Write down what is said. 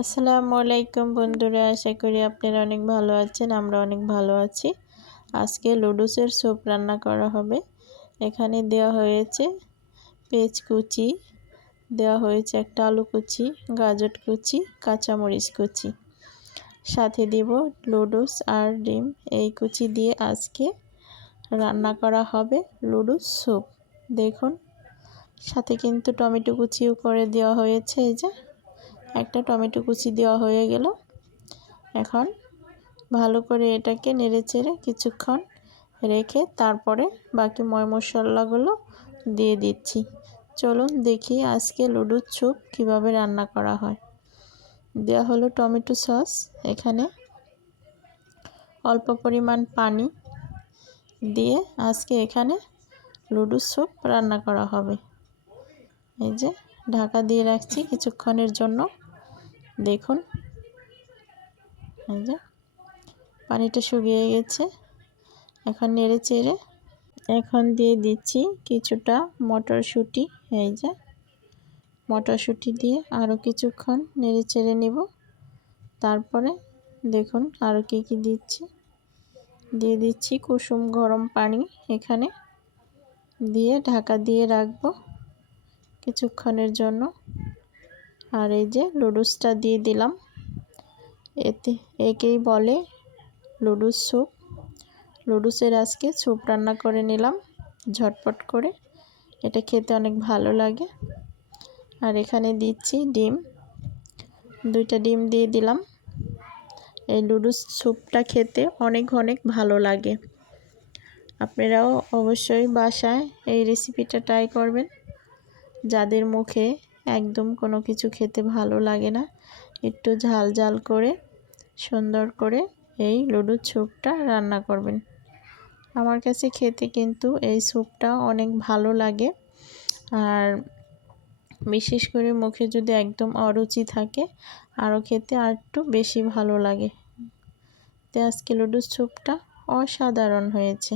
আসসালামু আলাইকুম বন্ধুরা, আশা করি আপনারা অনেক ভালো আছেন। আমরা অনেক ভালো আছি। আজকে লুডুসের স্যুপ রান্না করা হবে। এখানে দেওয়া হয়েছে পেঁয়াজ কুচি, দেওয়া হয়েছে একটা আলু কুচি, গাজর কুচি, কাঁচামরিচ কুচি, সাথে দিব লুডুস আর ডিম। এই কুচি দিয়ে আজকে রান্না করা হবে লুডুস স্যুপ। দেখুন, সাথে কিন্তু টমেটো কুচিও করে দেওয়া হয়েছে। এই যে একটা টমেটো কুচি দেওয়া হয়ে গেল। এখন ভালো করে এটাকে নেড়েচেড়ে কিছুক্ষণ রেখে তারপরে বাকি মশলাগুলো দিয়ে দিচ্ছি। চলুন দেখি আজকে লুডুস স্যুপ কীভাবে রান্না করা হয়। দেওয়া হলো টমেটো সস, এখানে অল্প পরিমাণ পানি দিয়ে আজকে এখানে লুডুস স্যুপ রান্না করা হবে। এই যে ঢাকা দিয়ে রাখছি কিছুক্ষণের জন্য। দেখুন, এই যে পানিটা শুকিয়ে গেছে। এখন নেড়ে চেড়ে এখন দিয়ে দিচ্ছি কিছুটা মটরশুঁটি। এই যে মটরশুঁটি দিয়ে আরও কিছুক্ষণ নেড়ে চেড়ে নেব। তারপরে দেখুন আরও কী দিচ্ছি। দিয়ে দিচ্ছি কুসুম গরম পানি, এখানে দিয়ে ঢাকা দিয়ে রাখবো কিছুক্ষণের জন্য। আর এই যে লুডুসটা দিয়ে দিলাম। একেই বলে লুডুস স্যুপ। লুডুসের আজকে স্যুপ রান্না করে নিলাম ঝটপট করে। এটা খেতে অনেক ভালো লাগে। আর এখানে দিচ্ছি ডিম, 2টা ডিম দিয়ে দিলাম। এই লুডুস স্যুপটা খেতে অনেক ভালো লাগে। আপনারাও অবশ্যই বাসায় এই রেসিপিটা ট্রাই করবেন। যাদের মুখে একদম কোনো কিছু খেতে ভালো লাগে না, একটু ঝাল ঝাল করে সুন্দর করে এই লুডুস স্যুপটা রান্না করবেন। আমার কাছে খেতে কিন্তু এই স্যুপটা অনেক ভালো লাগে। আর বিশেষ করে মুখে যদি একদম অরুচি থাকে, আরও খেতে আর একটু বেশি ভালো লাগে। তো আজকে লুডুস স্যুপটা অসাধারণ হয়েছে।